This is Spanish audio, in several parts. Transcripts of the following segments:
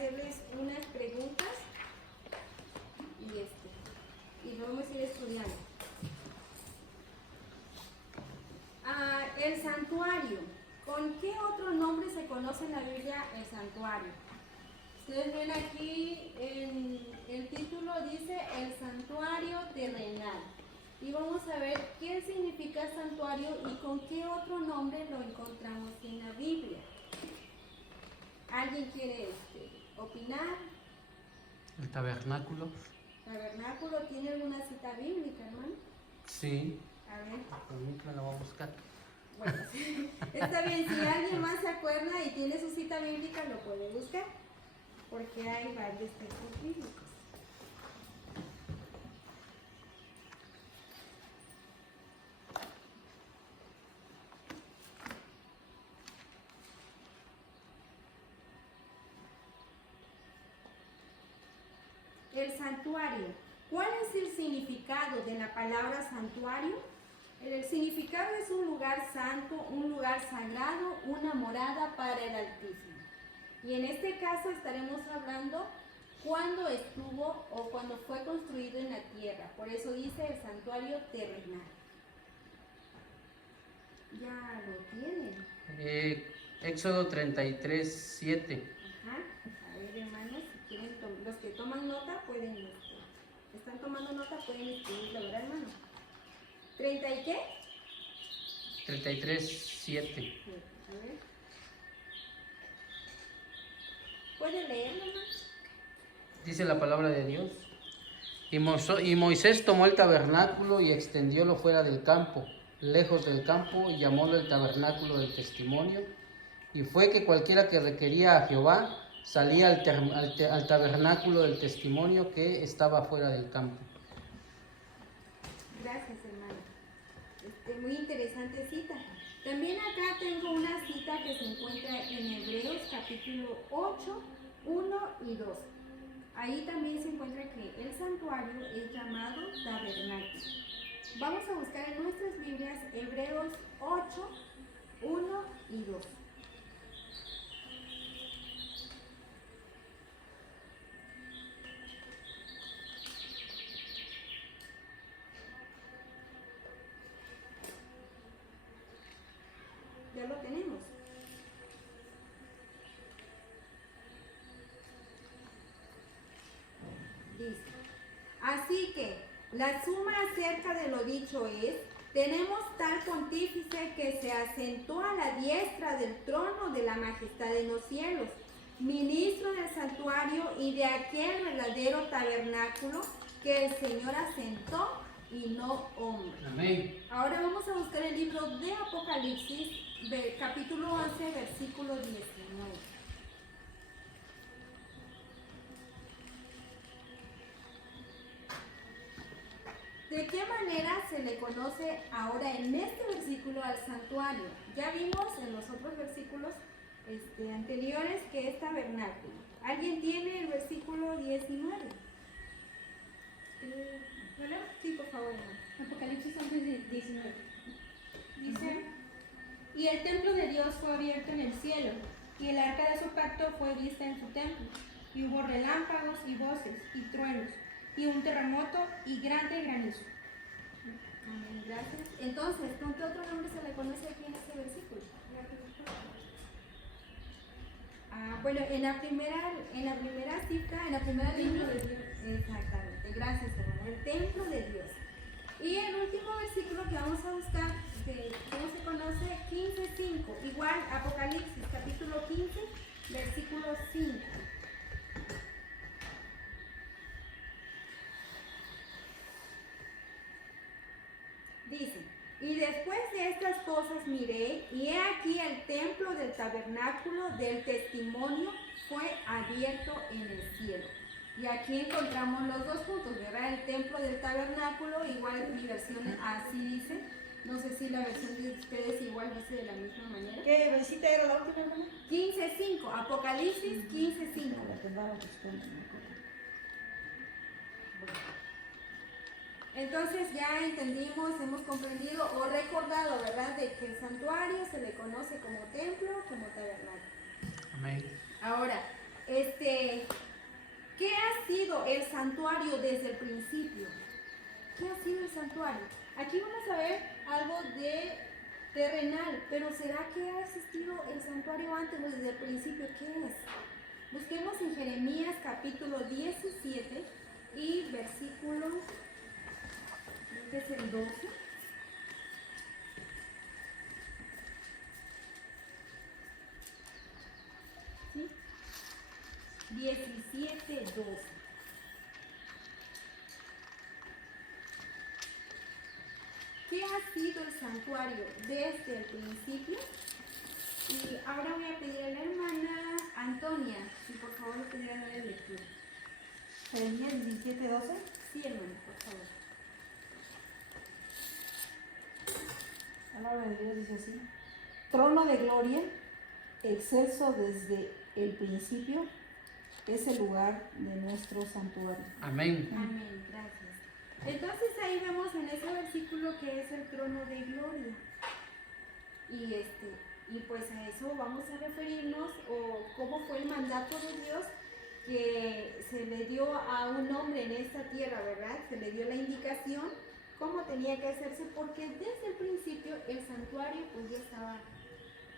hacerles unas preguntas y lo vamos a ir estudiando. El santuario. ¿Con qué otro nombre se conoce en la Biblia el santuario? Ustedes ven aquí en el título dice el santuario terrenal. Y vamos a ver qué significa santuario y con qué otro nombre lo encontramos en la Biblia. ¿Alguien quiere opinar? El tabernáculo. ¿Tabernáculo tiene alguna cita bíblica, hermano? Sí. A ver. Permítame, la voy a buscar. Bueno, sí. Está bien, si alguien más se acuerda y tiene su cita bíblica, lo puede buscar, porque hay varios textos bíblicos. El santuario. ¿Cuál es el significado de la palabra santuario? El significado es un lugar santo, un lugar sagrado, una morada para el Altísimo. Y en este caso estaremos hablando cuando estuvo o cuando fue construido en la tierra. Por eso dice el santuario terrenal. Ya lo tienen. Éxodo 33, 7. Ajá. A ver, hermanos, si quieren los que toman nota pueden, están tomando nota, pueden escribirlo, ¿verdad, hermano? ¿30 y qué? 33, 7. A ver. ¿Puede leerlo, hermano? Dice la palabra de Dios. Y Moisés tomó el tabernáculo y extendiólo fuera del campo, lejos del campo, y llamólo el tabernáculo del testimonio. Y fue que cualquiera que requería a Jehová salía al tabernáculo del testimonio que estaba fuera del campo. Gracias, hermano. Muy interesante cita. También acá tengo una cita que se encuentra en Hebreos capítulo 8, 1 y 2. Ahí también se encuentra que el santuario es llamado tabernáculo. Vamos a buscar en nuestras Biblias Hebreos 8, 1 y 2. Ya lo tenemos. Dice, así que la suma acerca de lo dicho es, tenemos tal pontífice que se asentó a la diestra del trono de la majestad en los cielos, ministro del santuario y de aquel verdadero tabernáculo que el Señor asentó y no hombre. Amén. Ahora vamos a buscar el libro de Apocalipsis, capítulo 11, versículo 19. ¿De qué manera se le conoce ahora en este versículo al santuario? Ya vimos en los otros versículos anteriores que es tabernáculo. ¿Alguien tiene el versículo 19? ¿Verdad? Sí, por favor, hermano. Apocalipsis 11, 19. Dice, y el templo de Dios fue abierto en el cielo, y el arca de su pacto fue vista en su templo, y hubo relámpagos y voces y truenos, y un terremoto y grande granizo. Amén, gracias. Entonces, ¿con qué otro nombre se le conoce aquí en este versículo? Bueno, en la primera cita, en la primera línea de Dios. Exactamente, gracias, hermano. El templo de Dios. Y el último versículo que vamos a buscar, ¿cómo se conoce? 15:5. Igual, Apocalipsis, capítulo 15, versículo 5. Dice, y después de estas cosas miré, y he aquí el templo del tabernáculo del testimonio fue abierto en el cielo. Y aquí encontramos los dos puntos, ¿verdad? El templo del tabernáculo, igual mi versión así dice. No sé si la versión de ustedes igual dice de la misma manera. ¿Qué versita era la última, hermana? 15:5, Apocalipsis 15:5. Entonces ya entendimos, hemos comprendido o recordado, ¿verdad?, de que el santuario se le conoce como templo, como tabernáculo. Amén. Ahora, sido el santuario desde el principio? ¿Qué ha sido el santuario? Aquí vamos a ver algo de terrenal, pero ¿será que ha existido el santuario antes o desde el principio? ¿Qué es? Busquemos en Jeremías capítulo 17 y versículo, creo que es el 12. ¿Sí? 17, 12. ¿Qué ha sido el santuario desde el principio? Y ahora voy a pedir a la hermana Antonia, si por favor le pudiera dar lectura. Jeremías 17:12. Sí, hermana, por favor. La palabra de Dios dice así: trono de gloria, excelso desde el principio, es el lugar de nuestro santuario. Amén. Amén, gracias. Entonces ahí vemos en ese versículo que es el trono de gloria. Y pues a eso vamos a referirnos, o cómo fue el mandato de Dios que se le dio a un hombre en esta tierra, ¿verdad? Se le dio la indicación cómo tenía que hacerse, porque desde el principio el santuario pues ya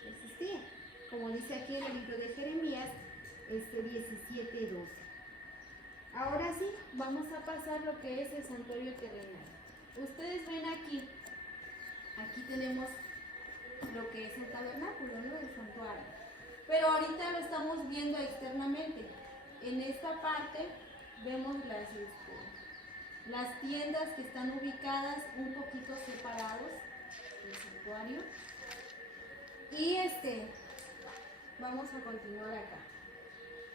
existía. Como dice aquí en el libro de Jeremías, 17:12. Ahora sí, vamos a pasar lo que es el santuario terrenal. Ustedes ven aquí tenemos lo que es el tabernáculo, ¿no? El santuario. Pero ahorita lo estamos viendo externamente. En esta parte vemos las tiendas que están ubicadas un poquito separados del santuario. Y vamos a continuar acá.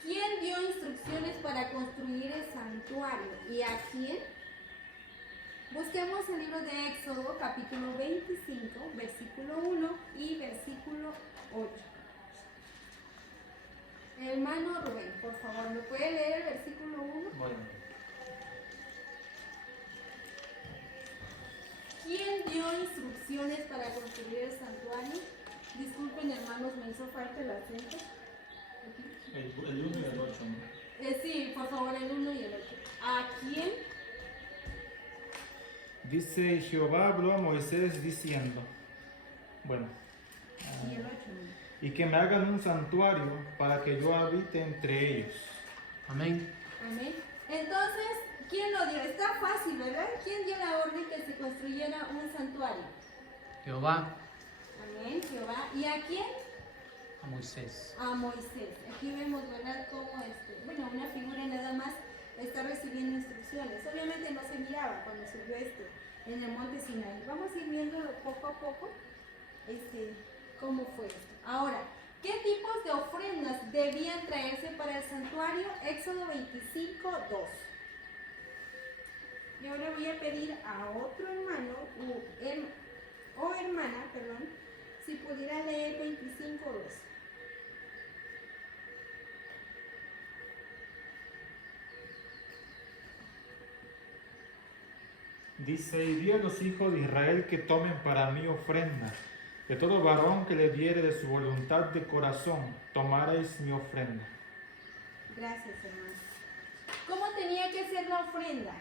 ¿Quién dio instrucciones para construir el santuario? ¿Y a quién? Busquemos el libro de Éxodo, capítulo 25, versículo 1 y versículo 8. Hermano Rubén, por favor, ¿me puede leer el versículo 1? Bueno, ¿Quién dio instrucciones para construir el santuario? Disculpen, hermanos, me hizo falta el acento. el 1 y el 8, ¿no? Sí, por favor, el 1 y el 8. ¿A quién? Dice: Jehová habló a Moisés diciendo, bueno, Y el 8. y que me hagan un santuario para que yo habite entre ellos. Amén. Amén. Entonces, ¿quién lo dio? Está fácil, ¿verdad? ¿Quién dio la orden que se construyera un santuario? Jehová Amén, Jehová. ¿Y a quién? a Moisés. A Moisés. Aquí vemos, ¿verdad? Cómo bueno, una figura nada más está recibiendo instrucciones. Obviamente no se miraba cuando subió en el monte Sinaí. Vamos a ir viendo poco a poco cómo fue esto. Ahora, ¿qué tipos de ofrendas debían traerse para el santuario? Éxodo 25, 2. Y ahora voy a pedir a otro hermano o hermana, perdón, si pudiera leer 25, 2. Dice: y di a los hijos de Israel que tomen para mí ofrenda. De todo varón que le diere de su voluntad de corazón, tomaréis mi ofrenda. Gracias, hermano. ¿Cómo tenía que ser la ofrenda?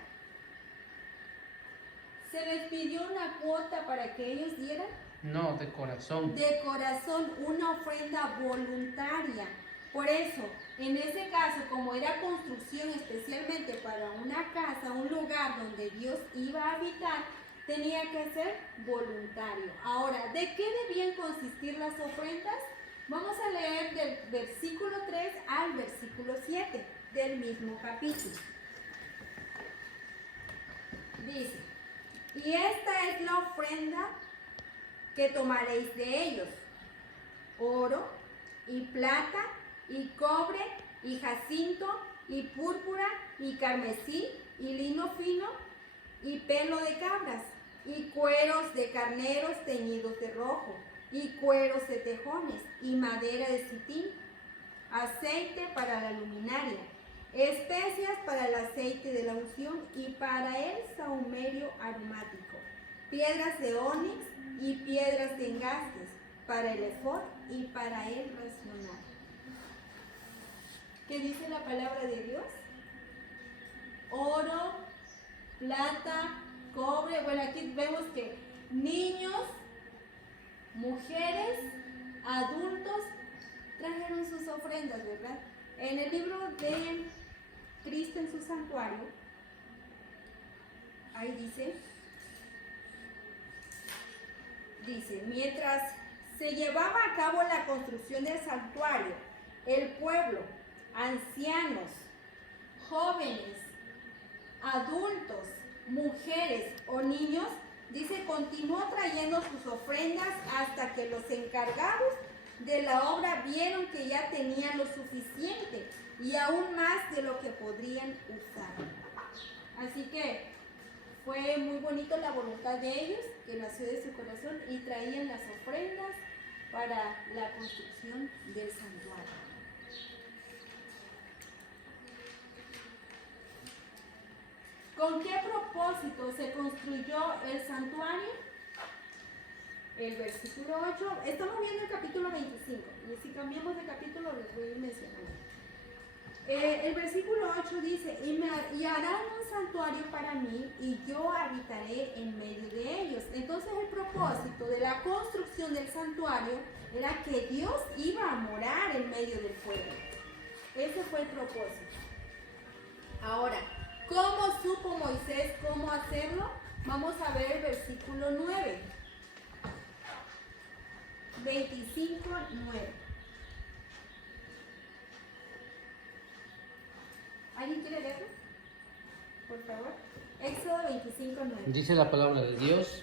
¿Se les pidió una cuota para que ellos dieran? No, de corazón. De corazón, una ofrenda voluntaria. Por eso, en ese caso, como era construcción especialmente para una casa, un lugar donde Dios iba a habitar, tenía que ser voluntario. Ahora, ¿de qué debían consistir las ofrendas? Vamos a leer del versículo 3 al versículo 7 del mismo capítulo. Dice: y esta es la ofrenda que tomaréis de ellos: oro y plata y cobre y jacinto y púrpura y carmesí y lino fino y pelo de cabras y cueros de carneros teñidos de rojo y cueros de tejones y madera de sitín, aceite para la luminaria, especias para el aceite de la unción y para el sahumerio aromático, piedras de ónix y piedras de engastes para el efod y para el racional. ¿Qué dice la palabra de Dios? oro, plata, cobre. Bueno, aquí vemos que niños, mujeres, adultos trajeron sus ofrendas, ¿verdad? En el libro de Cristo en su santuario, ahí dice, mientras se llevaba a cabo la construcción del santuario, el pueblo, ancianos, jóvenes, adultos, mujeres o niños, dice, continuó trayendo sus ofrendas hasta que los encargados de la obra vieron que ya tenían lo suficiente y aún más de lo que podrían usar. Así que fue muy bonito la voluntad de ellos, que nació de su corazón, y traían las ofrendas para la construcción del santuario. ¿Con qué propósito se construyó el santuario? El versículo 8, estamos viendo el capítulo 25, y si cambiamos de capítulo les voy a ir mencionando. El versículo 8 dice, y harán un santuario para mí, y yo habitaré en medio de ellos. Entonces el propósito de la construcción del santuario era que Dios iba a morar en medio del pueblo. Ese fue el propósito. Ahora, ¿cómo supo Moisés cómo hacerlo? Vamos a ver el versículo 9. 25:9. ¿Alguien quiere leerlo? Por favor. Éxodo 25:9. Dice la palabra de Dios,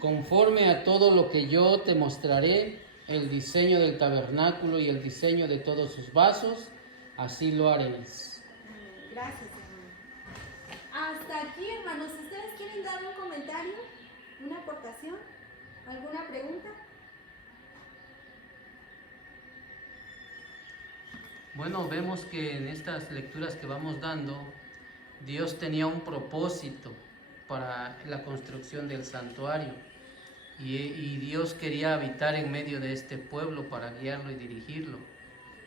conforme a todo lo que yo te mostraré, el diseño del tabernáculo y el diseño de todos sus vasos, así lo haréis. Gracias, hermano. Hasta aquí, hermanos, ¿ustedes quieren dar un comentario? ¿Una aportación? ¿Alguna pregunta? Bueno, vemos que en estas lecturas que vamos dando, Dios tenía un propósito para la construcción del santuario y Dios quería habitar en medio de este pueblo para guiarlo y dirigirlo.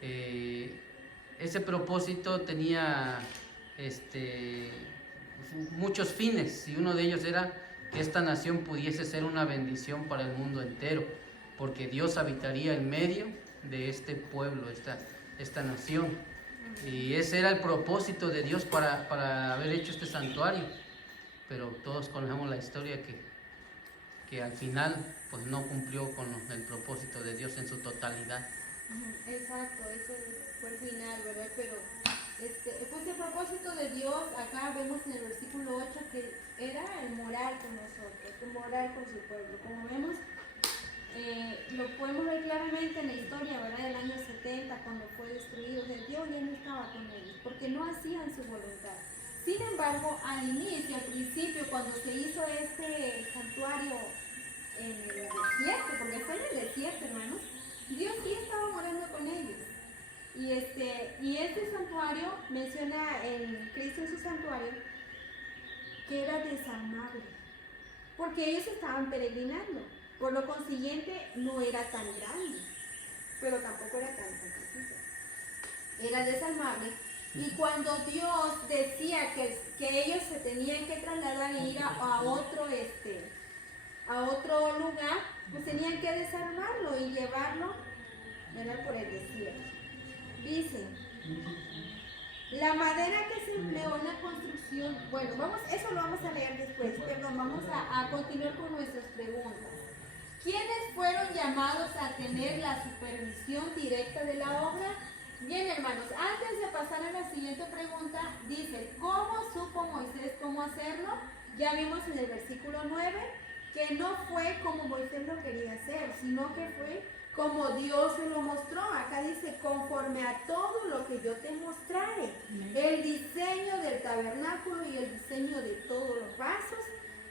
Ese propósito tenía muchos fines, y uno de ellos era que esta nación pudiese ser una bendición para el mundo entero, porque Dios habitaría en medio de este pueblo, esta nación. Y ese era el propósito de Dios para haber hecho este santuario. Pero todos conocemos la historia que al final pues no cumplió con el propósito de Dios en su totalidad. Exacto, eso fue el final, ¿verdad? Pero pues el propósito de Dios, acá vemos en el versículo 8 que era el morar con nosotros, el morar con su pueblo. Como vemos, lo podemos ver claramente en la historia, ¿verdad? Del año 70, cuando fue destruido, Dios ya no estaba con ellos, porque no hacían su voluntad. Sin embargo, al inicio, al principio, cuando se hizo este santuario en el desierto, porque fue en el desierto, hermanos, Dios sí estaba morando con ellos. Y este santuario menciona en Cristo en su santuario que era desarmable, porque ellos estaban peregrinando. Por lo consiguiente, no era tan grande, pero tampoco era tan chiquito. Era desarmable. Y cuando Dios decía que ellos se tenían que trasladar e ir a otro lugar, pues tenían que desarmarlo y llevarlo, ¿verdad?, por el desierto. Dice, la madera que se empleó en la construcción, bueno, eso lo vamos a leer después, perdón, vamos a continuar con nuestras preguntas. ¿Quiénes fueron llamados a tener la supervisión directa de la obra? Bien, hermanos, antes de pasar a la siguiente pregunta, dice, ¿cómo supo Moisés cómo hacerlo? Ya vimos en el versículo 9 que no fue como Moisés lo quería hacer, sino que fue como Dios se lo mostró. Acá dice, conforme a todo lo que yo te mostraré, el diseño del tabernáculo y el diseño de todos los vasos.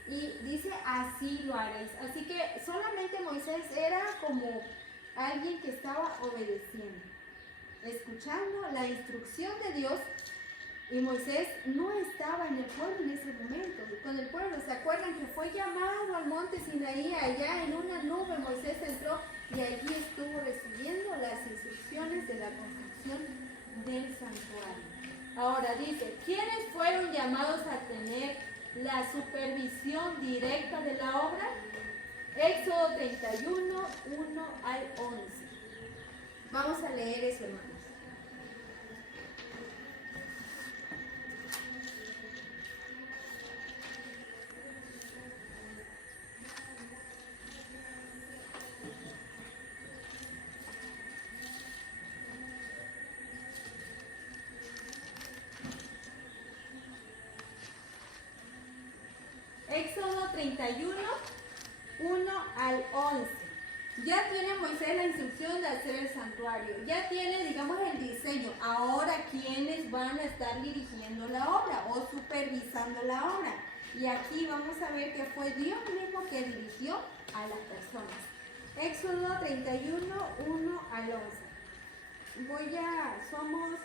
Y dice, así lo haréis. Así que solamente Moisés era como alguien que estaba obedeciendo, escuchando la instrucción de Dios. Y Moisés no estaba en el pueblo en ese momento, con el pueblo. ¿Se acuerdan que fue llamado al monte Sinaí? Allá en una nube Moisés entró y allí estuvo recibiendo las instrucciones de la construcción del santuario. Ahora dice, ¿quiénes fueron llamados a tener la supervisión directa de la obra? Éxodo 31, 1 al 11. Vamos a leer eso, hermanos. Éxodo 31, 1 al 11. Ya tiene Moisés la instrucción de hacer el santuario. Ya tiene, digamos, el diseño. Ahora, ¿quiénes van a estar dirigiendo la obra o supervisando la obra? Y aquí vamos a ver que fue Dios mismo que dirigió a las personas. Éxodo 31, 1 al 11. Somos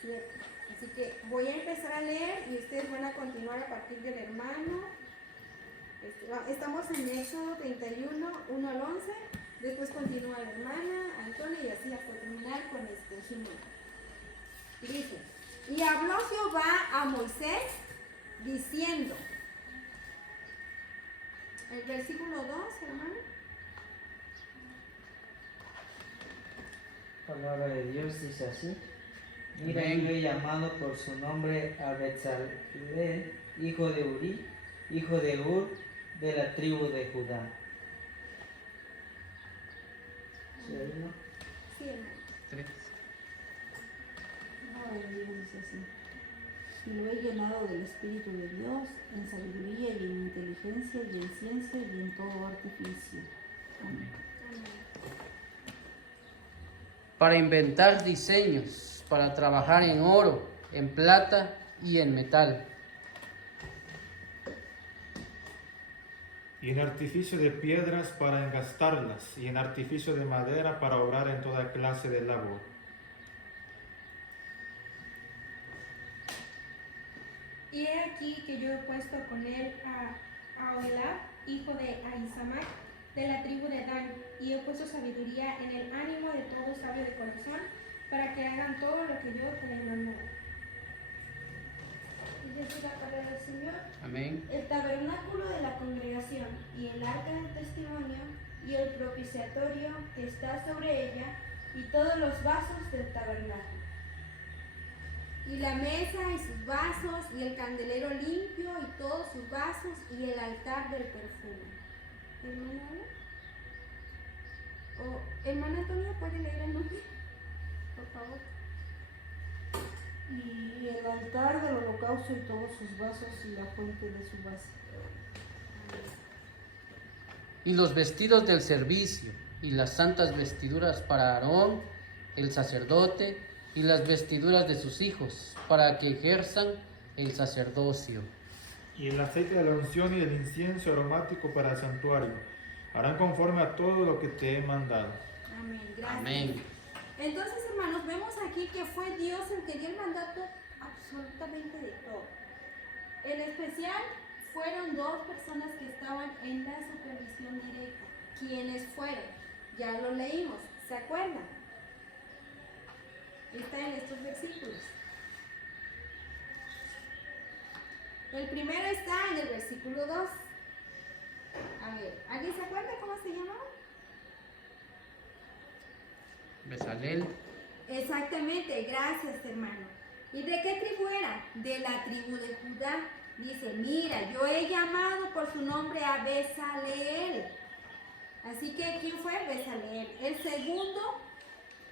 7. Así que voy a empezar a leer y ustedes van a continuar a partir del hermano. Estamos en Éxodo 31, 1 al 11. Después continúa la hermana Antonia y así hasta terminar con Jimena. Y dice: y habló Jehová a Moisés diciendo, el versículo 2, hermano. Palabra de Dios dice así: mira, Amén. yo he llamado por su nombre a Betzalel, hijo de Uri, hijo de Ur, de la tribu de Judá. ¿Sí, no? Sí, hermano. 3. La palabra de Dios dice así. Y lo he llenado del Espíritu de Dios, en sabiduría y en inteligencia y en ciencia y en todo artificio. Amén. Para inventar diseños, para trabajar en oro, en plata y en metal. Y en artificio de piedras para engastarlas, y en artificio de madera para obrar en toda clase de labor. Y he aquí que yo he puesto con él a Aholiab, hijo de Ahisamac, de la tribu de Dan, y he puesto sabiduría en el ánimo de todo sabio de corazón, para que hagan todo lo que yo te les mando. Y dice la palabra del Señor: Amén. el tabernáculo de la congregación y el arca del testimonio y el propiciatorio que está sobre ella y todos los vasos del tabernáculo. Y la mesa y sus vasos, y el candelero limpio y todos sus vasos, y el altar del perfume. ¿Hermana Ana? ¿O hermana Antonia puede leer el nombre? Por favor. Y el altar del holocausto y todos sus vasos y la fuente de su base. Y los vestidos del servicio, y las santas vestiduras para Aarón, el sacerdote, y las vestiduras de sus hijos, para que ejerzan el sacerdocio. Y el aceite de la unción y el incienso aromático para el santuario. Harán conforme a todo lo que te he mandado. Amén. Gracias. Amén. Entonces, hermanos, vemos aquí que fue Dios el que dio el mandato absolutamente de todo. En especial, fueron dos personas que estaban en la supervisión directa. ¿Quiénes fueron? Ya lo leímos, ¿se acuerdan? Está en estos versículos. El primero está en el versículo 2. A ver, ¿alguien se acuerda cómo se llamaba? Bezalel. Exactamente, gracias, hermano. ¿Y de qué tribu era? De la tribu de Judá. Dice, mira, yo he llamado por su nombre a Bezaleel. Así que, ¿quién fue? Bezaleel. El segundo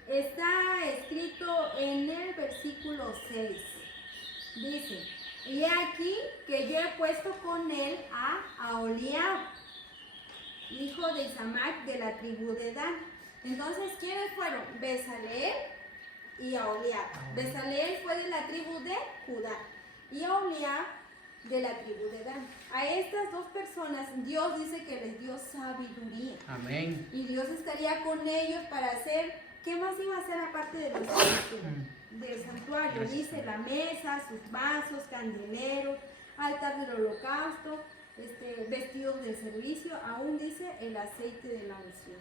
está escrito en el versículo 6. Dice, y he aquí que yo he puesto con él a Aholiab, hijo de Isamac de la tribu de Dan. Entonces, ¿quiénes fueron? Bezaleel y Aholiab. Bezaleel fue de la tribu de Judá y Aholiab de la tribu de Dan. A estas dos personas Dios dice que les dio sabiduría. Amén. Y Dios estaría con ellos para hacer, ¿qué más iba a hacer aparte de los del santuario? Dice la mesa, sus vasos, candeleros, altar del holocausto, vestidos de servicio, aún dice el aceite de la unción.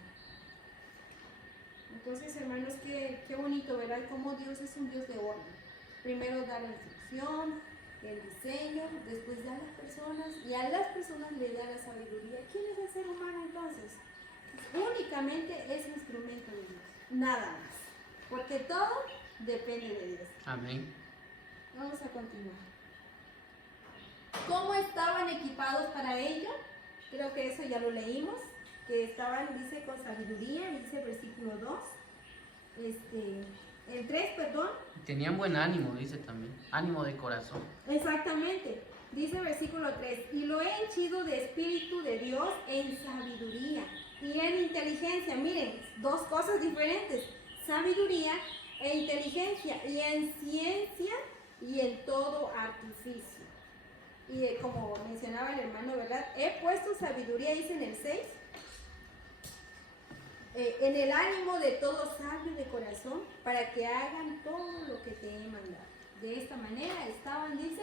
Entonces, hermanos, qué bonito, ¿verdad? Cómo Dios es un Dios de orden. Primero da la instrucción, el diseño, después da a las personas y a las personas le da la sabiduría. ¿Quién es el ser humano entonces? Únicamente es instrumento de Dios, nada más, porque todo depende de Dios. Amén. Vamos a continuar. ¿Cómo estaban equipados para ello? Creo que eso ya lo leímos, que estaban, dice, con sabiduría, dice el versículo 2, el 3, perdón. Tenían buen ánimo, dice también. Ánimo de corazón. Exactamente, dice el versículo 3, y lo he henchido de espíritu de Dios en sabiduría y en inteligencia. Miren, dos cosas diferentes, sabiduría e inteligencia, y en ciencia y en todo artificio. Y como mencionaba el hermano, ¿verdad? He puesto sabiduría, dice en el 6, en el ánimo de todo sabio de corazón, para que hagan todo lo que te he mandado. De esta manera estaban, dice,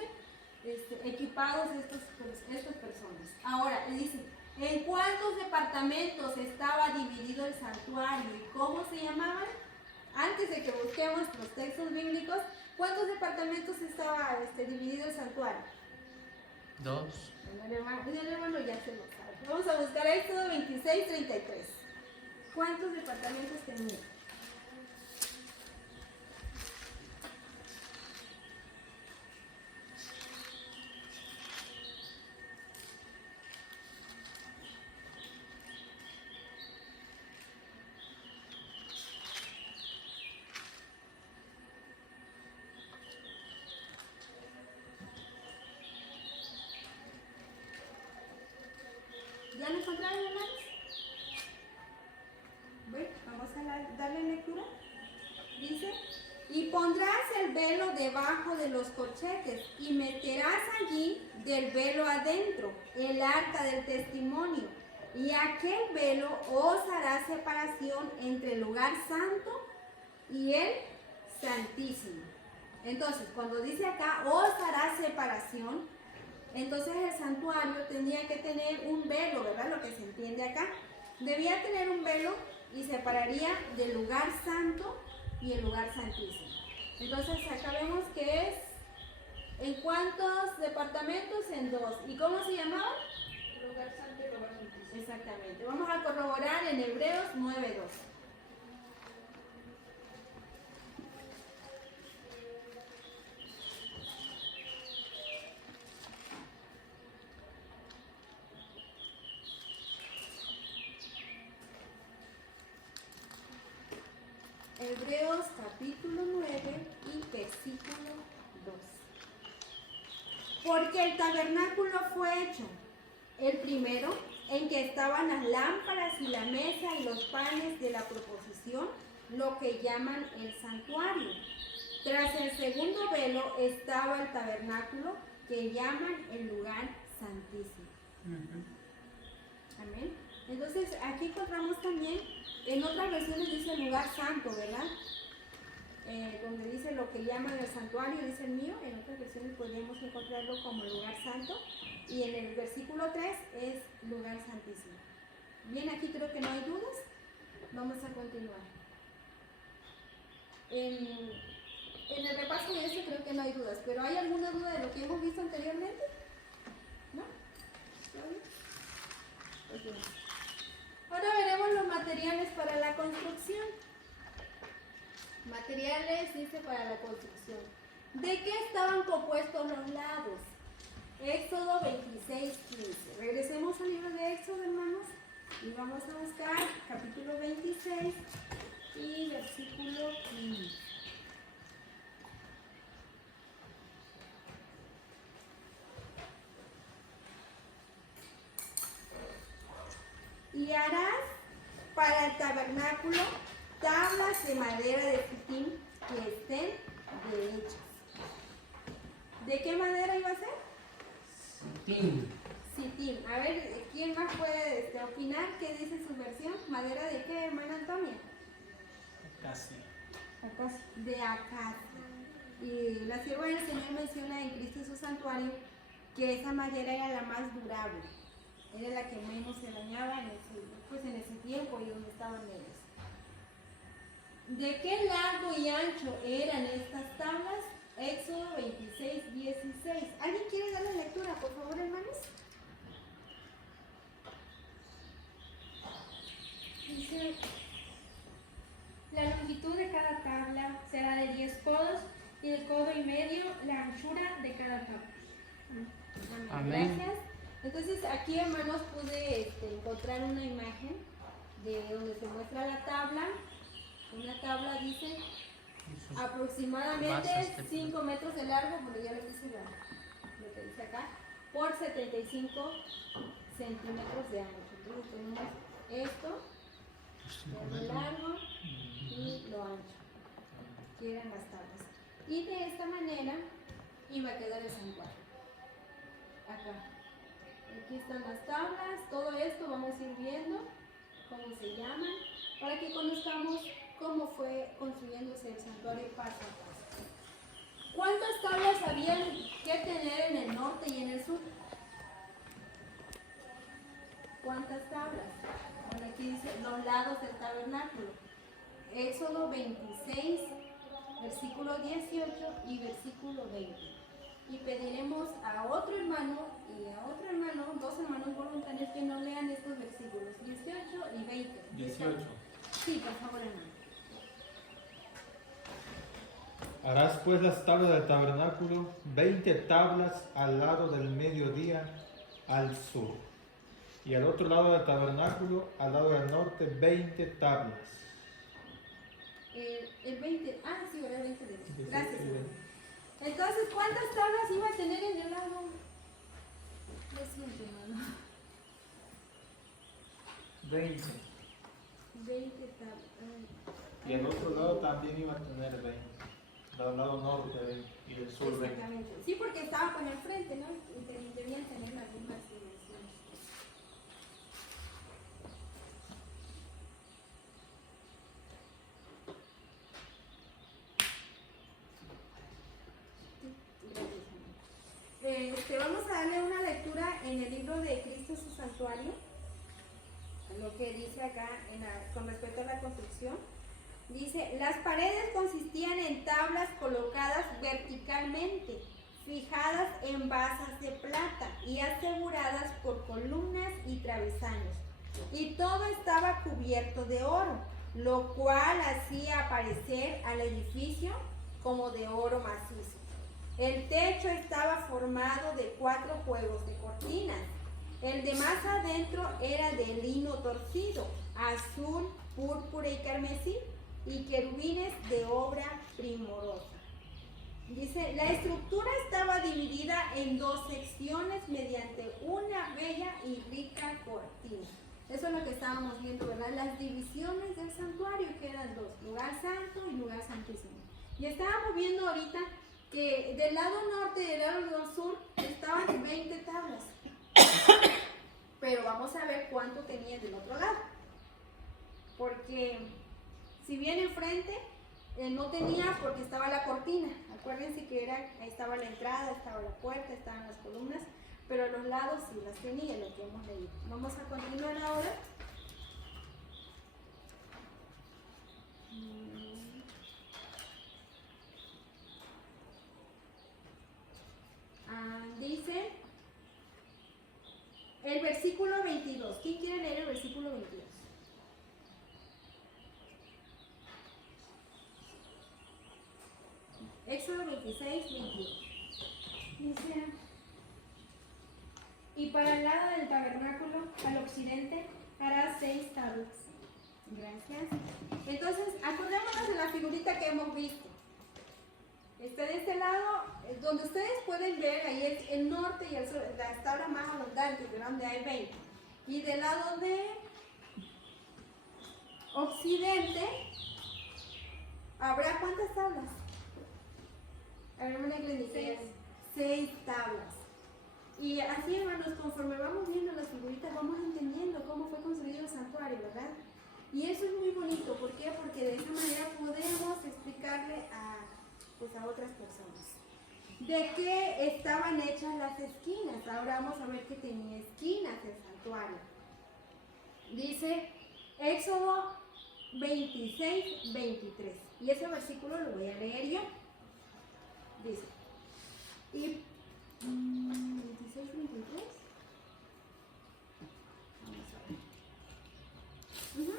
equipados estas personas. Ahora, dice, ¿en cuántos departamentos estaba dividido el santuario y cómo se llamaban? Antes de que busquemos los textos bíblicos, ¿cuántos departamentos estaba dividido el santuario? 2. El hermano ya se lo sabe. Vamos a buscar Éxodo 26:33. ¿Cuántos departamentos tenía? ¿Ya lo encontraron, hermanos? Bueno, vamos a darle lectura. Dice, y pondrás el velo debajo de los corchetes y meterás allí del velo adentro el arca del testimonio, y aquel velo os hará separación entre el lugar santo y el santísimo. Entonces, cuando dice acá, os hará separación, entonces el santuario tenía que tener un velo, ¿verdad? Lo que se entiende acá. Debía tener un velo y separaría del lugar santo y el lugar santísimo. Entonces acá vemos que es, ¿en cuántos departamentos? En 2. ¿Y cómo se llamaba? Lugar santo y lugar santísimo. Exactamente. Vamos a corroborar en Hebreos 9:2. Hebreos capítulo 9 y versículo 2. Porque el tabernáculo fue hecho, el primero, en que estaban las lámparas y la mesa y los panes de la proposición, lo que llaman el santuario. Tras el segundo velo estaba el tabernáculo, que llaman el lugar santísimo. Amén. Entonces aquí encontramos también, en otras versiones dice lugar santo, ¿verdad? Donde dice lo que llaman el santuario, dice el mío. En otras versiones podríamos encontrarlo como lugar santo, y en el versículo 3 es lugar santísimo. Bien, aquí creo que no hay dudas. Vamos a continuar. En el repaso de eso creo que no hay dudas, pero ¿hay alguna duda de lo que hemos visto anteriormente? ¿No? ¿Está bien? Pues bien. Ahora veremos los materiales para la construcción. Materiales, dice, para la construcción. ¿De qué estaban compuestos los lados? Éxodo 26:15. Regresemos al libro de Éxodo, hermanos, y vamos a buscar capítulo 26 y versículo 15. Y harás para el tabernáculo tablas de madera de sittim que estén derechas. ¿De qué madera iba a ser? Sittim. Sittim. A ver, ¿quién más puede opinar? ¿Qué dice su versión? ¿Madera de qué, hermana Antonia? Casi. Acacia. De acacia. Y la sierva del Señor menciona en Cristo y su santuario que esa madera era la más durable. Era la que menos se dañaba en ese tiempo y donde estaban ellos. ¿De qué largo y ancho eran estas tablas? Éxodo 26, 16. ¿Alguien quiere dar la lectura, por favor, hermanos? Dice, la longitud de cada tabla será de 10 codos y de codo y medio la anchura de cada tabla. Amén. Gracias. Entonces aquí, hermanos, pude encontrar una imagen de donde se muestra la tabla. Una tabla dice aproximadamente Basas de- 5 metros de largo, bueno, ya les dice lo que dice acá, por 75 centímetros de ancho. Entonces tenemos esto, lo largo y lo ancho, que eran las tablas. Y de esta manera iba a quedar el santuario. Acá. Aquí están las tablas, todo esto vamos a ir viendo cómo se llaman, para que conozcamos cómo fue construyéndose el santuario paso a paso. ¿Cuántas tablas habían que tener en el norte y en el sur? ¿Cuántas tablas? Bueno, aquí dice los lados del tabernáculo. Éxodo 26, versículo 18 y versículo 20. Y pediremos a otro hermano y a otro hermano, dos hermanos voluntarios, que nos lean estos versículos 18 y 20. 18. Sí, por favor, hermano. Harás pues las tablas del tabernáculo, 20 tablas al lado del mediodía al sur. Y al otro lado del tabernáculo, al lado del norte, 20 tablas. El 20, sí, ¿verdad? 20 de gracias. Entonces, ¿cuántas tablas iba a tener en el lado? Lo siento, hermano. 20. 20 tablas. Y el otro lado también iba a tener 20. Del lado norte 20 y el sur 20. Exactamente. Sí, porque estaba con el frente, ¿no? Y debían tener las mismas dimensiones. Vamos a darle una lectura en el libro de Cristo su santuario, lo que dice acá con respecto a la construcción. Dice, las paredes consistían en tablas colocadas verticalmente, fijadas en basas de plata y aseguradas por columnas y travesaños. Y todo estaba cubierto de oro, lo cual hacía aparecer al edificio como de oro macizo. El techo estaba formado de 4 juegos de cortinas. El de más adentro era de lino torcido, azul, púrpura y carmesí, y querubines de obra primorosa. Dice, la estructura estaba dividida en 2 secciones mediante una bella y rica cortina. Eso es lo que estábamos viendo, ¿verdad? Las divisiones del santuario, que eran 2, lugar santo y lugar santísimo. Y estábamos viendo ahorita que del lado norte y del lado sur estaban 20 tablas. Pero vamos a ver cuánto tenía del otro lado. Porque si bien enfrente no tenía, porque estaba la cortina. Acuérdense que ahí estaba la entrada, estaba la puerta, estaban las columnas, pero a los lados sí las tenía, lo que hemos leído. Vamos a continuar ahora. Dice el versículo 22. ¿Quién quiere leer el versículo 22? Éxodo 26, 22. Dice, y para el lado del tabernáculo, al occidente, harás 6 tablas. Gracias. Entonces, acordémonos de la figurita que hemos visto. Está de este lado, donde ustedes pueden ver, ahí es el norte y el sur, las tablas más abundantes, de donde hay 20. Y del lado de occidente, ¿habrá cuántas tablas? A ver, una iglesia. 6 tablas. Y así, hermanos, conforme vamos viendo las figuritas, vamos entendiendo cómo fue construido el santuario, ¿verdad? Y eso es muy bonito. ¿Por qué? Porque de esa manera podemos explicarle a otras personas de qué estaban hechas las esquinas. Ahora vamos a ver que tenía esquinas el santuario. Dice Éxodo 26, 23. Y ese versículo lo voy a leer yo. Dice, y 26, 23. Vamos a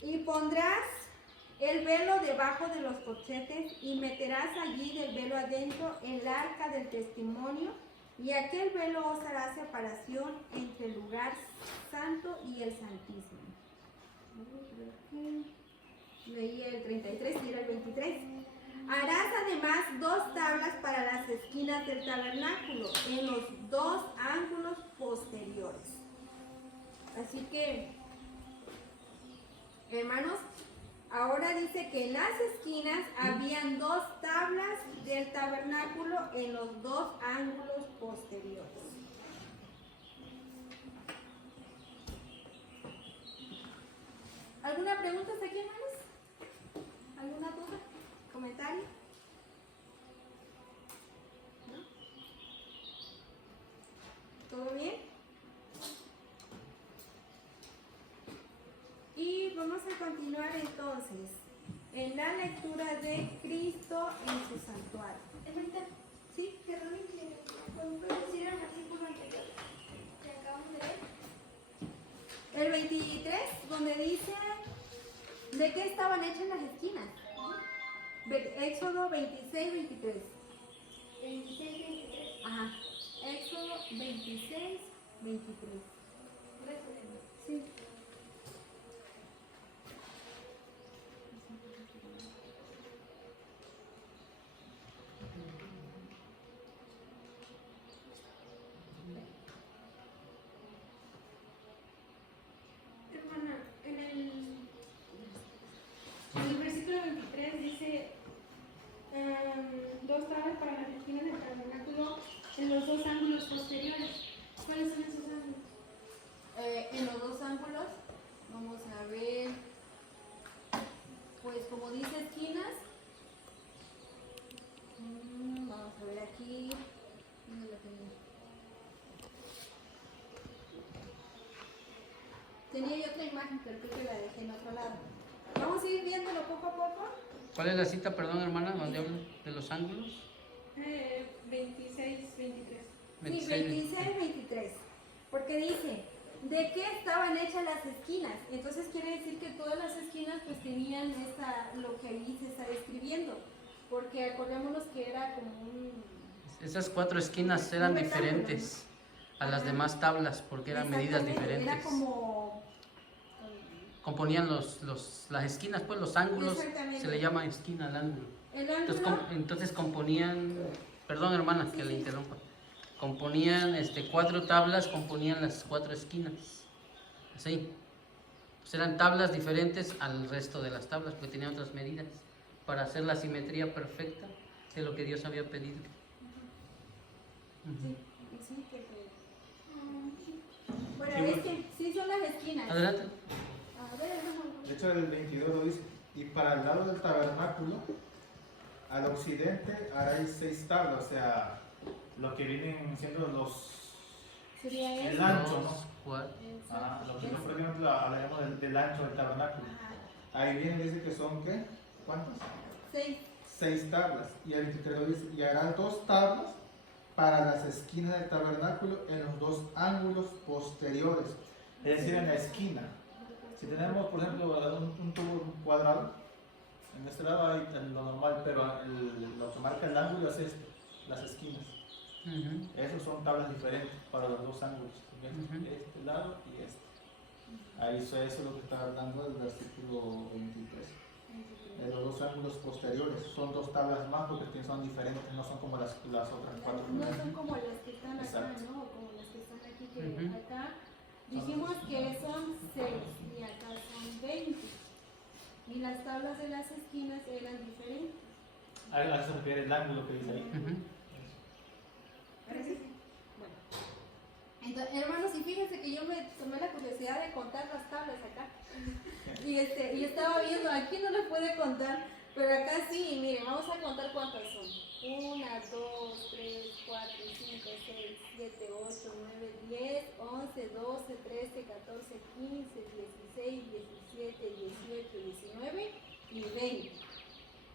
ver. Y pondrás el velo debajo de los corchetes y meterás allí del velo adentro el arca del testimonio, y aquel velo os hará separación entre el lugar santo y el santísimo. Leí el 33 y era el 23. Harás además 2 tablas para las esquinas del tabernáculo en los 2 ángulos posteriores. Así que, hermanos, ahora dice que en las esquinas habían 2 tablas del tabernáculo en los 2 ángulos posteriores. ¿Alguna pregunta hasta aquí, hermanos? ¿Alguna duda? ¿Comentario? ¿No? ¿Todo bien? Y vamos a continuar entonces en la lectura de Cristo en su santuario. Ahorita, ¿Sí? perdón, ¿puedo decir el versículo anterior que acabamos de leer? El 23, donde dice de qué estaban hechas las esquinas. Éxodo 26, 23. 26, 23. Ajá. Éxodo 26, 23. Sí. Hermana, en el versículo 23 dice 2 tablas para las esquinas del tabernáculo en los 2 ángulos posteriores. ¿Cuáles son esos ángulos? En los 2 ángulos, vamos a ver, pues como dice esquinas, vamos a ver aquí, ¿dónde lo tenía? Tenía yo otra imagen, pero creo que la dejé en otro lado. Vamos a ir viéndolo poco a poco. ¿Cuál es la cita, perdón, hermana, donde habla de los ángulos? 26, 23. Sí, 26, 23. Porque dice, ¿de qué estaban hechas las esquinas? Entonces quiere decir que todas las esquinas pues tenían lo que ahí se está describiendo. Porque acordémonos que era como un... Esas 4 esquinas eran Un rectángulo. diferentes a las demás tablas porque eran medidas Exactamente, diferentes. Era como... Componían las esquinas, pues los ángulos, Exactamente. se le llama esquina al ángulo. El ángulo... Entonces componían, perdón hermana que le interrumpa, componían 4 tablas, componían las 4 esquinas, así. Pues eran tablas diferentes al resto de las tablas, porque tenían otras medidas, para hacer la simetría perfecta de lo que Dios había pedido. Sí, sí, bueno, es que sí son las esquinas. Adelante. A ver, De hecho, el 22 lo dice, y para el lado del tabernáculo, al occidente haréis 6 tablas, o sea, lo que vienen siendo sería el eso. ancho, 2, ¿no? 4. Lo que nosotros hablaremos del ancho del tabernáculo. Ahí viene, dice que son, ¿qué? ¿Cuántas? 6. 6 tablas. Y el 23 lo dice, y harán 2 tablas para las esquinas del tabernáculo en los 2 ángulos posteriores, es decir, en la esquina. Si tenemos, por ejemplo, un tubo cuadrado, en este lado hay lo normal, pero lo que marca el ángulo es esto, las esquinas. Esos son tablas diferentes para los 2 ángulos, este lado y este. Ahí eso es lo que está hablando del versículo 23. De los 2 ángulos posteriores, son 2 tablas más porque son diferentes, no son como las otras 4. No son como las que están acá, Exacto. ¿no? Como las que están aquí, que acá dijimos que son 6 y acá son 20. Y las tablas de las esquinas eran diferentes. A eso se refiere el ángulo que dice ahí. ¿Parece? Bueno. Entonces, hermanos, y fíjense que yo me tomé la curiosidad de contar las tablas acá. Y estaba viendo, aquí no le puede contar, pero acá sí, y miren, vamos a contar cuántas son. 1, 2, 3, 4, 5, 6, 7, 8, 9, 10, 11, 12, 13, 14, 15, 16, 17, 18, 19 y 20.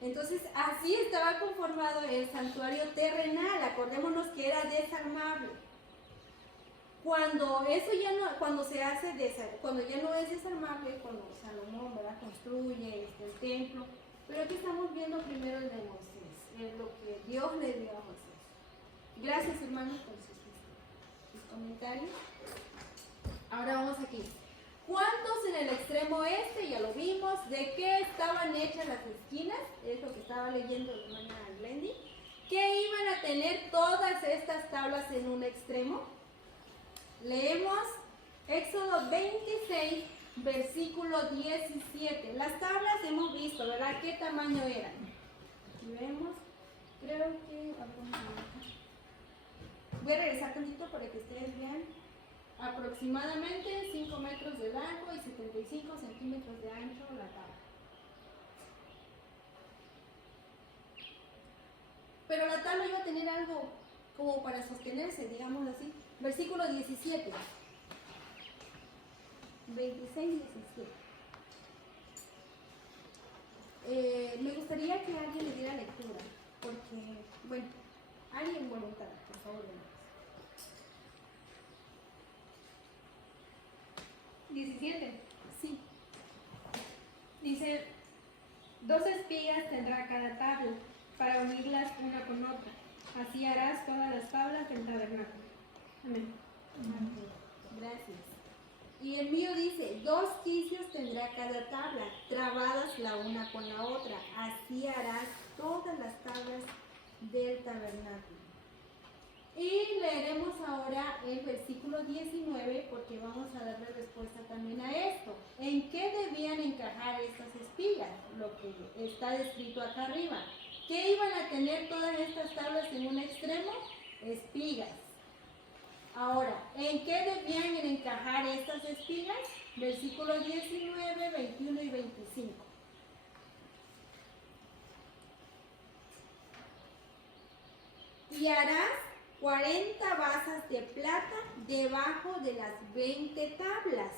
Entonces, así estaba conformado el santuario terrenal. Acordémonos que era desarmable. Cuando eso ya no, cuando se hace cuando ya no es desarmable, cuando Salomón, ¿verdad?, construye el templo. Pero aquí estamos viendo primero el de Moisés, lo que Dios le dio a Moisés. Gracias, hermanos, por sus comentarios. Ahora vamos aquí. ¿Cuántos en el extremo este? Ya lo vimos. ¿De qué estaban hechas las esquinas? Es lo que estaba leyendo de hermana Glendy. ¿Qué iban a tener todas estas tablas en un extremo? Leemos Éxodo 26, versículo 17. Las tablas hemos visto, ¿verdad? ¿Qué tamaño eran? Aquí vemos. Creo que... Voy a regresar tantito para que ustedes vean. Aproximadamente 5 metros de largo y 75 centímetros de ancho la tabla. Pero la tabla iba a tener algo como para sostenerse, digamos así. Versículo 17. 26, 17. Me gustaría que alguien le diera lectura, porque, bueno, alguien voluntario, por favor. 17. Sí. Dice, 2 espigas tendrá cada tabla, para unirlas una con otra. Así harás todas las tablas del tabernáculo. Amén. Gracias. Y el mío dice, 2 quicios tendrá cada tabla, trabadas la una con la otra. Así harás todas las tablas del tabernáculo. Y leeremos ahora el versículo 19 porque vamos a darle respuesta también a esto. ¿En qué debían encajar estas espigas? Lo que está descrito acá arriba. ¿Qué iban a tener todas estas tablas en un extremo? Espigas. Ahora, ¿en qué debían encajar estas espigas? Versículos 19, 21 y 25. Y harás 40 basas de plata debajo de las 20 tablas.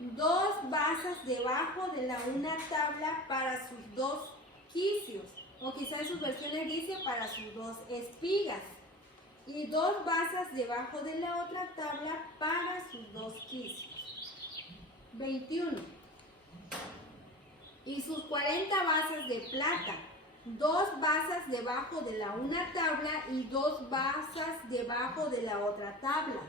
2 basas debajo de la una tabla para sus 2 quicios. O quizás en sus versiones dice para sus 2 espigas. Y 2 basas debajo de la otra tabla para sus 2 quicios. 21. Y sus 40 basas de plata. 2 basas debajo de la una tabla y 2 basas debajo de la otra tabla.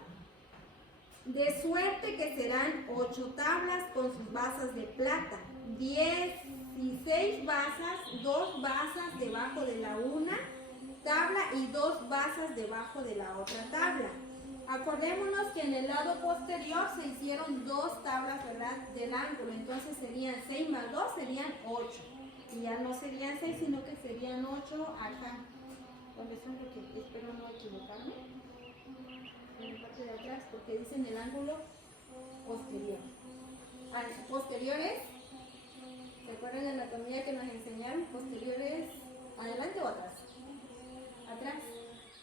De suerte que serán 8 tablas con sus basas de plata. 16 basas, 2 basas debajo de la una tabla y 2 basas debajo de la otra tabla. Acordémonos que en el lado posterior se hicieron 2 tablas, ¿verdad?, del ángulo. Entonces serían 6 más 2, serían 8. Y ya no serían 6, sino que serían 8 acá. Donde son, porque espero no equivocarme. En la parte de atrás, porque dicen el ángulo posterior. Posteriores, ¿se acuerdan de la anatomía que nos enseñaron? Posteriores, ¿adelante o atrás? Atrás.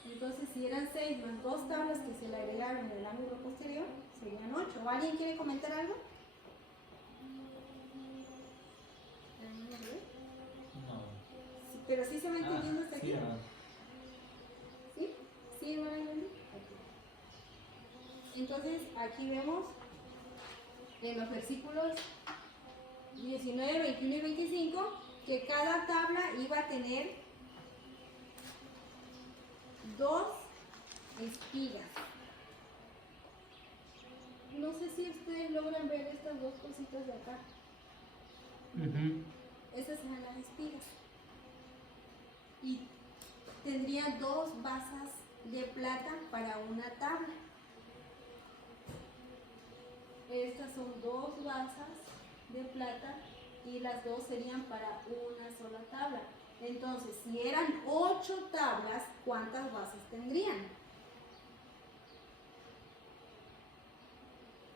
Entonces, si eran 6 más 2 tablas que se le agregaron en el ángulo posterior, serían 8. ¿O alguien quiere comentar algo? Sí, pero sí se va entendiendo hasta aquí. ¿Sí? ¿Sí, van a entender? Entonces, aquí vemos en los versículos 19, 21 y 25 que cada tabla iba a tener 2 espigas. No sé si ustedes logran ver estas 2 cositas de acá. Estas eran las espigas. Y tendría 2 basas de plata para una tabla. Estas son 2 basas de plata y las 2 serían para una sola tabla. Entonces, si eran 8 tablas, ¿cuántas basas tendrían?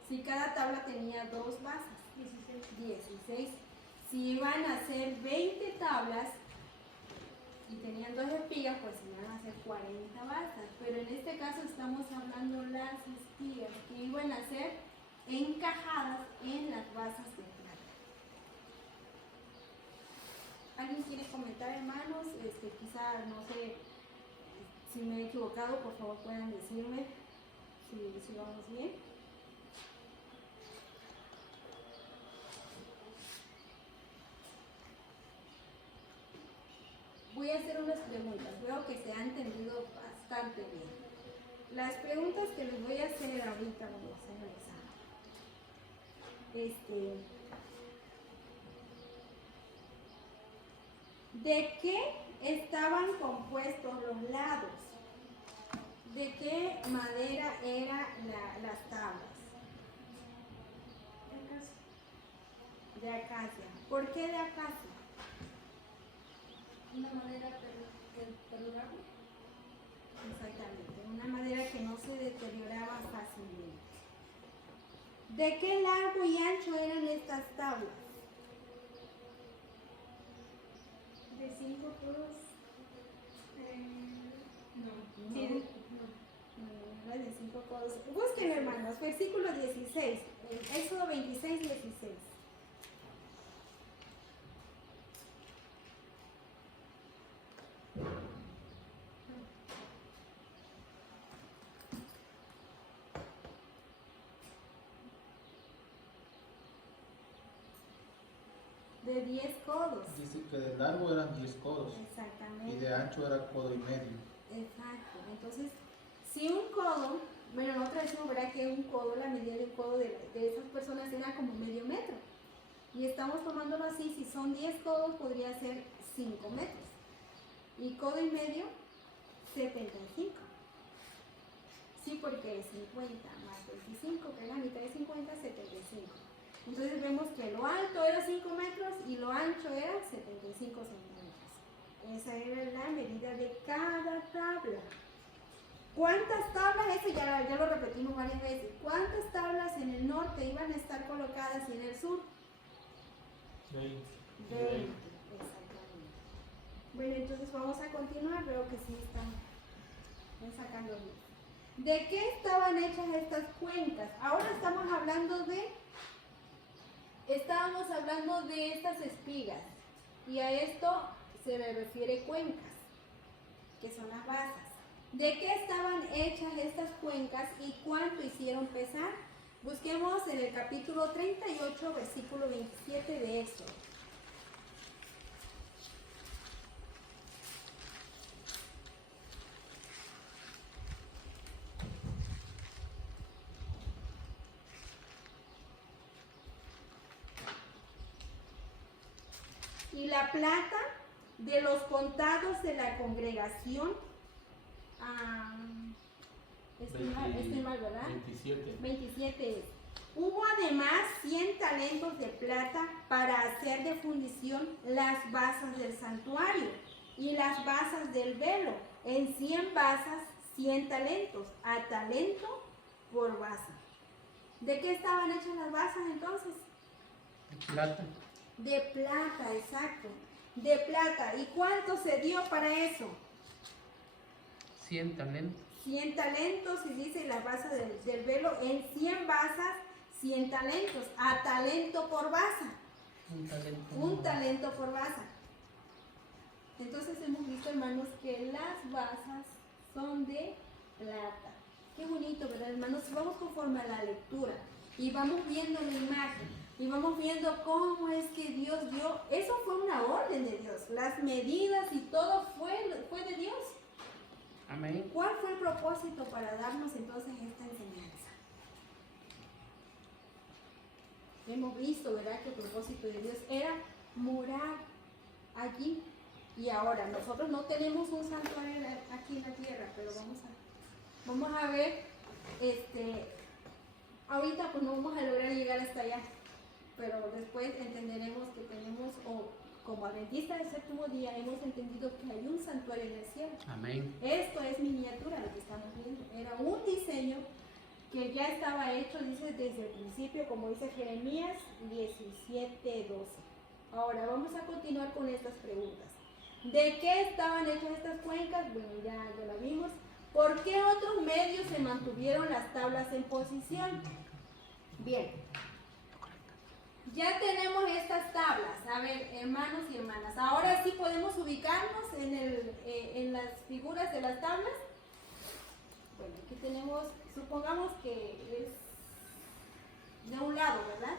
Si cada tabla tenía 2 basas, 16. Si iban a ser 20 tablas y tenían 2 espigas, pues iban a ser 40 basas. Pero en este caso estamos hablando las espigas que iban a ser encajadas en las basas de plata. ¿Alguien quiere comentar, hermanos? Quizá, no sé si me he equivocado, por favor puedan decirme si vamos bien. Voy a hacer unas preguntas. Veo que se ha entendido bastante bien. Las preguntas que les voy a hacer ahorita, vamos a hacer el examen. ¿De qué estaban compuestos los lados? ¿De qué madera eran las tablas? De acacia. ¿Por qué de acacia? Una madera perdurable. Exactamente, una madera que no se deterioraba fácilmente. ¿De qué largo y ancho eran estas tablas? De 5 codos. No, Sí, no era de 5 codos. Busquen, hermanos, versículo 16, Éxodo 26, 16. De 10 codos. Dice que de largo eran 10 codos y Exactamente. de ancho era codo y medio. Exacto. Entonces, si un codo, bueno, la otra vez me verá que un codo, la medida de un codo de esas personas era como medio metro. Y estamos tomándolo así, si son 10 codos podría ser 5 metros. Y codo y medio, 75. Sí, porque es 50 más 25, que es la mitad de 50, 75. Entonces vemos que lo alto era 5 metros y lo ancho era 75 centímetros. Esa era la medida de cada tabla. ¿Cuántas tablas? Eso ya lo repetimos varias veces. ¿Cuántas tablas en el norte iban a estar colocadas y en el sur? 20, exactamente. Bueno, entonces vamos a continuar. Veo que sí están sacando bien. ¿De qué estaban hechas estas cuencas? Ahora estábamos hablando de estas espigas. Y a esto se le refiere cuencas, que son las basas. ¿De qué estaban hechas estas cuencas y cuánto hicieron pesar? Busquemos en el capítulo 38, versículo 27 de Éxodo. Y la plata de los contados de la congregación, estoy mal, ¿verdad? 27 es. Hubo además 100 talentos de plata para hacer de fundición las basas del santuario y las basas del velo. En 100 basas, 100 talentos, a talento por basa. ¿De qué estaban hechas las basas entonces? Plata. De plata, exacto. De plata. ¿Y cuánto se dio para eso? 100 talentos. 100 talentos, y dice la basa del velo, en 100 basas, 100 talentos, a talento por basa. Un talento por basa. Entonces hemos visto, hermanos, que las basas son de plata. Qué bonito, ¿verdad, hermanos? Vamos conforme a la lectura y vamos viendo la imagen. Y vamos viendo cómo es que Dios dio, eso fue una orden de Dios, las medidas y todo fue de Dios. Amén. ¿Cuál fue el propósito para darnos entonces esta enseñanza? Hemos visto, ¿verdad?, que el propósito de Dios era morar allí. Y ahora, nosotros no tenemos un santuario aquí en la tierra, pero vamos a ver, ahorita pues no vamos a lograr llegar hasta allá. Pero después entenderemos que tenemos, o como adventistas del séptimo día, hemos entendido que hay un santuario en el cielo. Amén. Esto es miniatura, lo que estamos viendo. Era un diseño que ya estaba hecho, dice, desde el principio, como dice Jeremías 17:12. Ahora vamos a continuar con estas preguntas. ¿De qué estaban hechas estas cuencas? Bueno, ya la vimos. ¿Por qué otros medios se mantuvieron las tablas en posición? Bien. Ya tenemos estas tablas. A ver, hermanos y hermanas, ahora sí podemos ubicarnos en las figuras de las tablas. Bueno, aquí tenemos, supongamos que es de un lado, ¿verdad?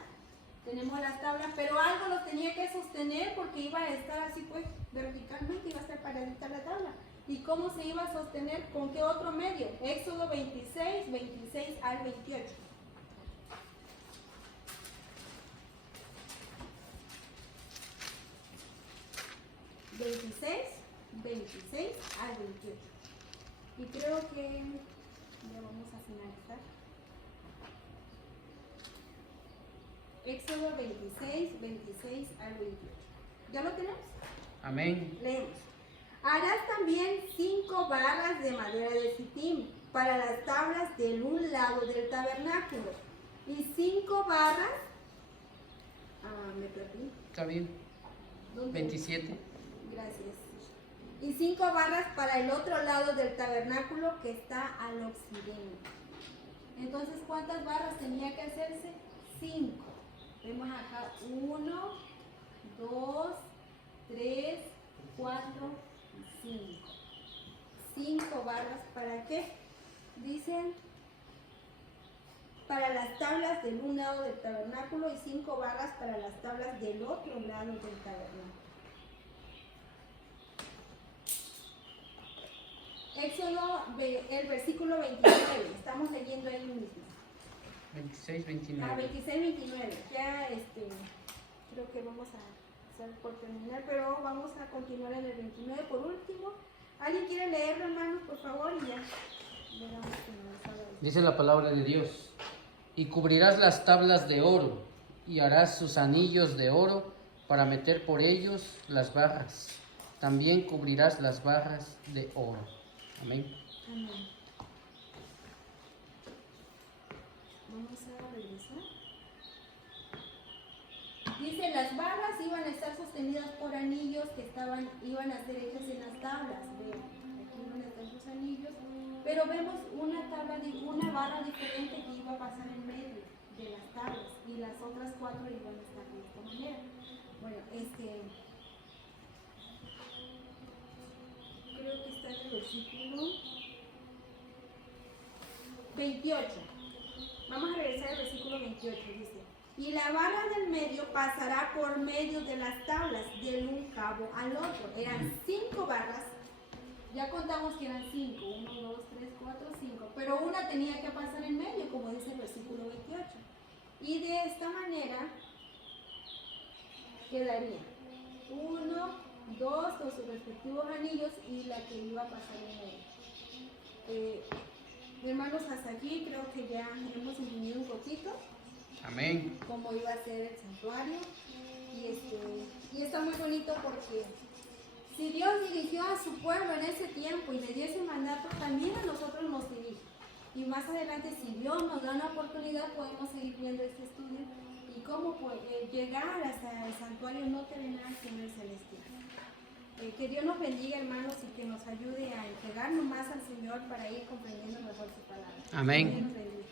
Tenemos las tablas, pero algo lo tenía que sostener porque iba a estar así pues verticalmente, iba a estar paradita la tabla. ¿Y cómo se iba a sostener? ¿Con qué otro medio? Éxodo 26, 26 al 28. ...26 al 28. Y creo que ya vamos a finalizar. Éxodo 26 al 28. ¿Ya lo tenemos? Amén. Leemos. Harás también 5 barras de madera de sitim para las tablas del un lado del tabernáculo. Y 5 barras... me perdí. Está bien. ¿Dónde? 27. Gracias. Y 5 barras para el otro lado del tabernáculo que está al occidente. Entonces, ¿cuántas barras tenía que hacerse? 5. Vemos acá 1, 2, 3, 4 y 5. 5 barras, ¿para qué? Dicen, para las tablas del un lado del tabernáculo y 5 barras para las tablas del otro lado del tabernáculo. Éxodo, el versículo 29, estamos leyendo ahí mismo. 26, 29. 26, 29. Ya creo que vamos a hacer por terminar, pero vamos a continuar en el 29 por último. ¿Alguien quiere leerlo, hermanos, por favor? Y ya veremos que nos habla de esto. Dice la palabra de Dios. Y cubrirás las tablas de oro, y harás sus anillos de oro para meter por ellos las barras. También cubrirás las barras de oro. Amén. Amén. Vamos a regresar. Dice, las barras iban a estar sostenidas por anillos que iban a ser hechas en las tablas. Vean, aquí iban a estar sus anillos, pero vemos una barra diferente que iba a pasar en medio de las tablas y las otras 4 iban a estar de esta manera. Bueno, creo que está en el versículo 28. Vamos a regresar al versículo 28, dice. Y la barra del medio pasará por medio de las tablas, del un cabo al otro. Eran 5 barras. Ya contamos que eran 5. 1, 2, 3, 4, 5. Pero una tenía que pasar en medio, como dice el versículo 28. Y de esta manera quedaría 1, 2 con sus respectivos anillos y la que iba a pasar en medio. Hermanos, hasta aquí creo que ya hemos entendido un poquito Amén. cómo iba a ser el santuario. Y está muy bonito porque si Dios dirigió a su pueblo en ese tiempo y le dio ese mandato, también a nosotros nos dirige. Y más adelante, si Dios nos da una oportunidad, podemos seguir viendo este estudio y cómo llegar hasta el santuario no terrenal, sino el celestial. Que Dios nos bendiga, hermanos, y que nos ayude a entregarnos más al Señor para ir comprendiendo mejor su palabra. Amén. Dios nos bendiga.